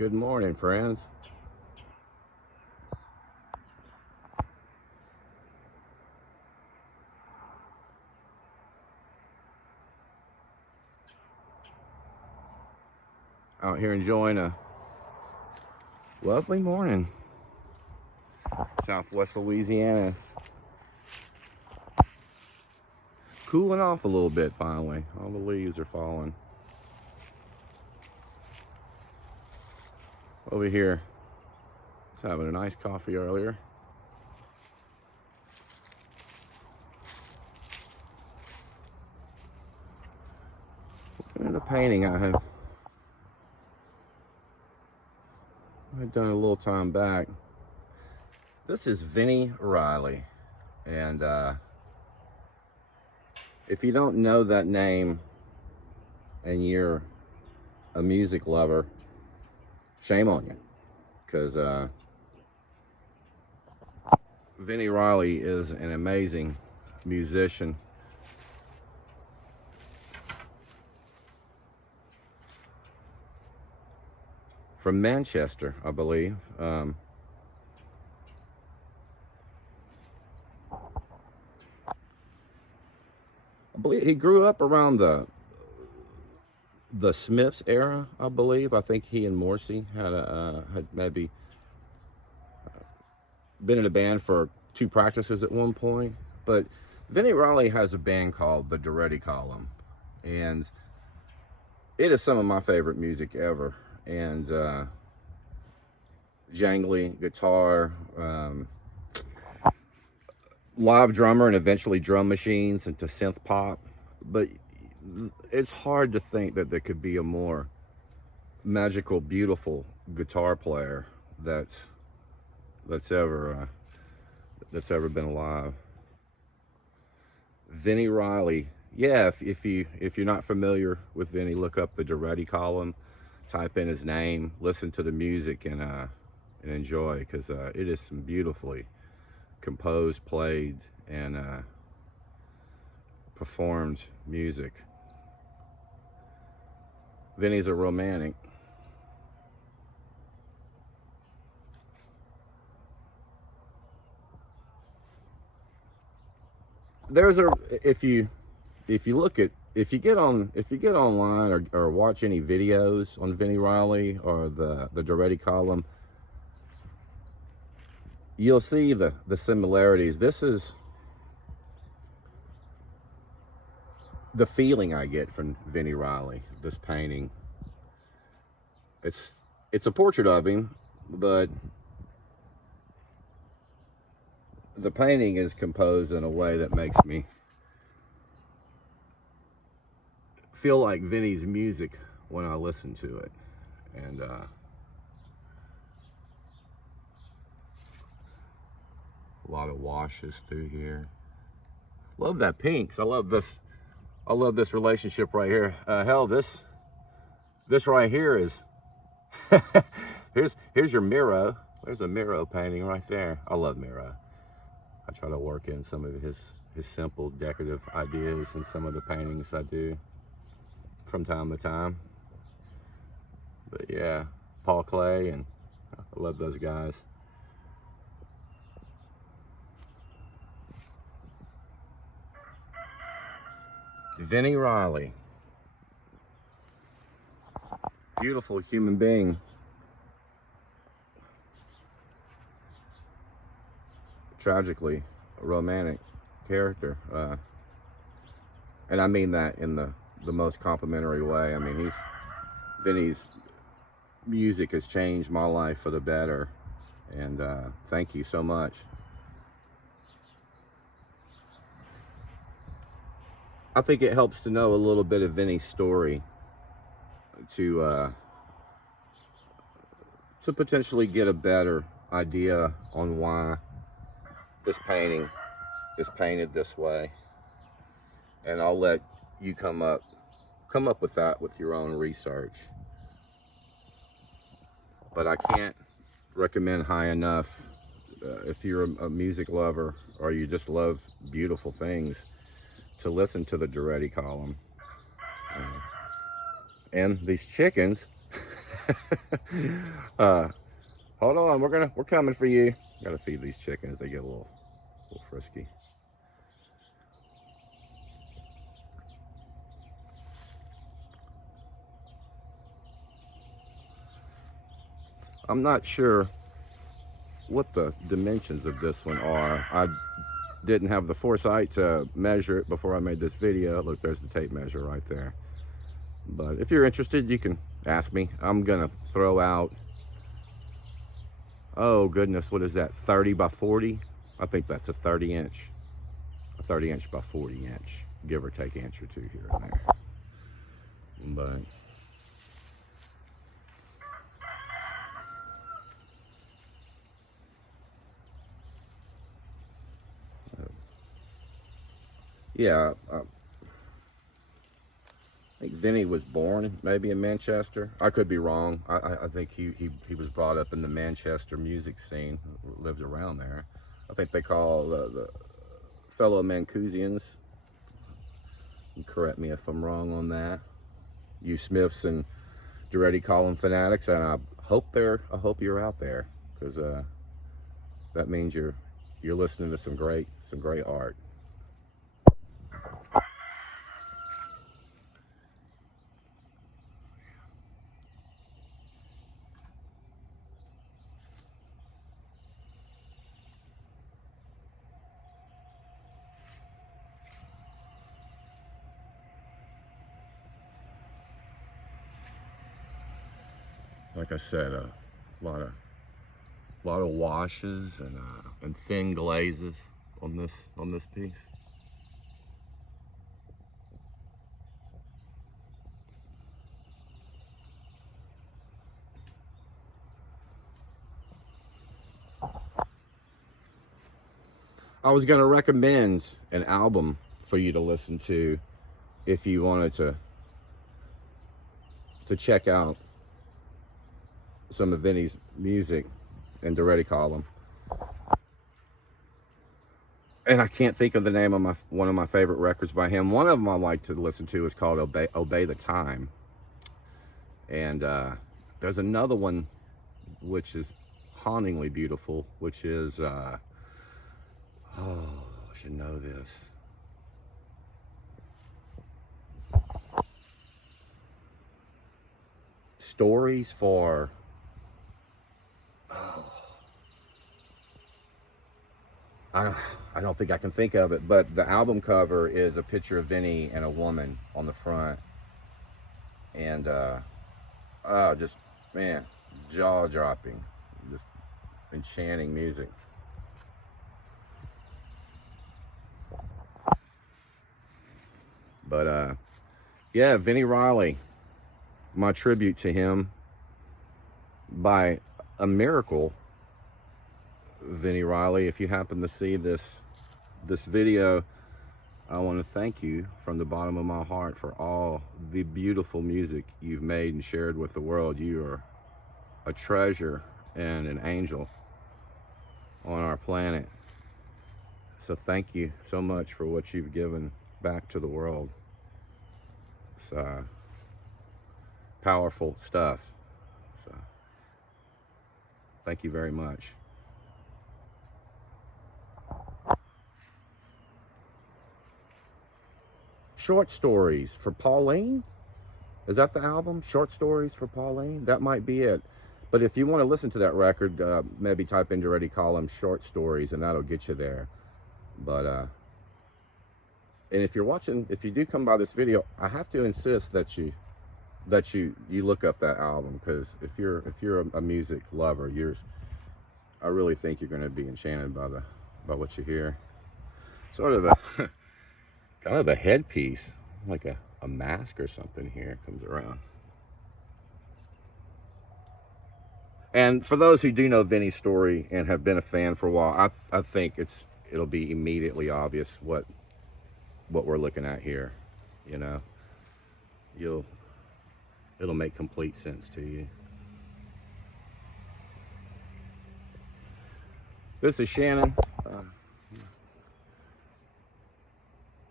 Good morning, friends. Out here enjoying a lovely morning. Southwest Louisiana. Cooling off a little bit finally. All the leaves are falling. Over here, was having a nice coffee earlier. Looking at a painting I had done a little time back. This is Vini Reilly, and if you don't know that name and you're a music lover, shame on you, because Vini Reilly is an amazing musician. From Manchester, I believe. I believe he grew up around the Smiths era, I believe. I think he and Morrissey had maybe been in a band for 2 practices at one point. But Vini Reilly has a band called the Duretti Column, and it is some of my favorite music ever. And jangly guitar, live drummer, and eventually drum machines into synth pop. But it's hard to think that there could be a more magical, beautiful guitar player that's ever been alive. Vini Reilly. Yeah, if you're not familiar with Vini, look up the Duretti Column, type in his name, listen to the music, and enjoy, because it is some beautifully composed, played, and performed music. Vinny's a romantic. There's a if you get online or watch any videos on Vini Reilly or the Duretti Column, you'll see the similarities. This is the feeling I get from Vini Reilly. This painting, it's a portrait of him, but the painting is composed in a way that makes me feel like Vinny's music when I listen to it. And a lot of washes through here. Love that pinks. I love this relationship right here. Hell, this right here is here's your Miro. There's a Miro painting right there. I love Miro. I try to work in some of his simple decorative ideas in some of the paintings I do from time to time. But yeah, Paul Klee, and I love those guys. Vini Reilly, beautiful human being. Tragically a romantic character, and I mean that in the most complimentary way. I mean, Vinny's music has changed my life for the better, and thank you so much. I think it helps to know a little bit of Vinny's story to potentially get a better idea on why this painting is painted this way. And I'll let you come up with that with your own research. But I can't recommend high enough, if you're a music lover or you just love beautiful things, to listen to the Duretti Column. And these chickens Hold on, we're coming for you. Gotta feed these chickens, they get a little frisky. I'm not sure what the dimensions of this one are. I didn't have the foresight to measure it before I made this video. Look, there's the tape measure right there. But if you're interested, you can ask me. I'm gonna throw out, oh goodness, what is that, 30 by 40? I think that's a 30 inch by 40 inch, give or take an inch or two here and there. But yeah, I think Vinny was born maybe in Manchester. I could be wrong. I think he was brought up in the Manchester music scene, lived around there. I think they call the fellow Mancusians, correct me if I'm wrong on that, you Smiths and Duretti Column fanatics, and I hope you're out there, because that means you're listening to some great art. Like I said, a lot of washes and thin glazes on this piece. I was going to recommend an album for you to listen to if you wanted to check out some of Vinny's music in Duretti Column. And I can't think of the name of one of my favorite records by him. One of them I like to listen to is called Obey the Time. And there's another one which is hauntingly beautiful, which is oh, I should know this. Stories for, oh, I don't think I can think of it, but the album cover is a picture of Vinny and a woman on the front. And just, man, jaw-dropping, just enchanting music. But yeah, Vini Reilly, my tribute to him. By a miracle, Vini Reilly, if you happen to see this video, I want to thank you from the bottom of my heart for all the beautiful music you've made and shared with the world. You are a treasure and an angel on our planet. So thank you so much for what you've given back to the world. It's powerful stuff. So thank you very much. Short Stories for Pauline? Is that the album? Short Stories for Pauline? That might be it. But if you want to listen to that record, maybe type in Duretti Column Short Stories, and that'll get you there. But and if you're watching, if you do come by this video, I have to insist that you look up that album, because if you're a music lover, I really think you're going to be enchanted by what you hear. Sort of a kind of a headpiece, like a mask or something here comes around. And for those who do know Vinny's story and have been a fan for a while, I think it'll be immediately obvious what we're looking at here. You know, it'll make complete sense to you. This is Shannon,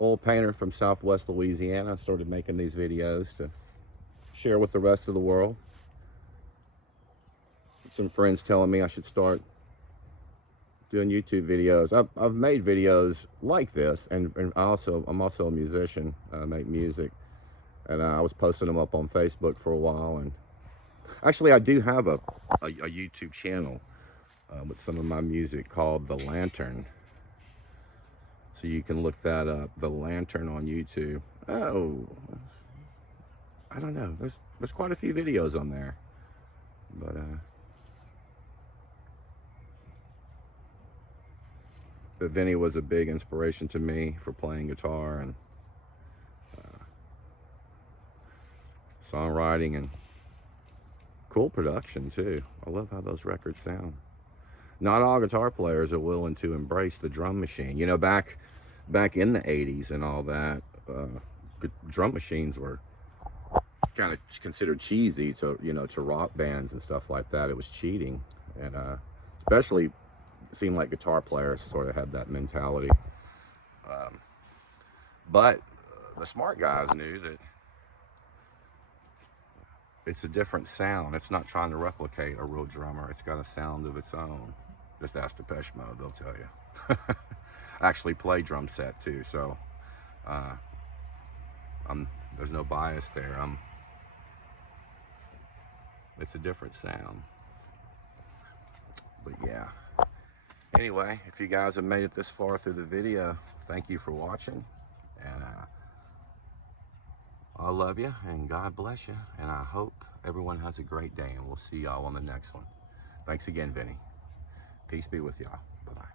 oil painter from Southwest Louisiana. I started making these videos to share with the rest of the world. some friends telling me I should start doing YouTube videos. I've made videos like this, and I'm also a musician. I make music, and I was posting them up on Facebook for a while. And actually, I do have a YouTube channel with some of my music called The Lantern. So you can look that up, The Lantern on YouTube. Oh, I don't know. There's quite a few videos on there, but Vinny was a big inspiration to me for playing guitar and songwriting and cool production too. I love how those records sound. Not all guitar players are willing to embrace the drum machine. You know, back in the 80s and all that, drum machines were kind of considered cheesy to, you know, to rock bands and stuff like that. It was cheating, and especially it seemed like guitar players sort of had that mentality. But the smart guys knew that it's a different sound. It's not trying to replicate a real drummer. It's got a sound of its own. Just ask Depeche Mode, they'll tell you. I actually play drum set too, so there's no bias there. It's a different sound. But yeah. Anyway, if you guys have made it this far through the video, thank you for watching. And I love you, and God bless you. And I hope everyone has a great day, and we'll see y'all on the next one. Thanks again, Vinny. Peace be with y'all. Bye-bye.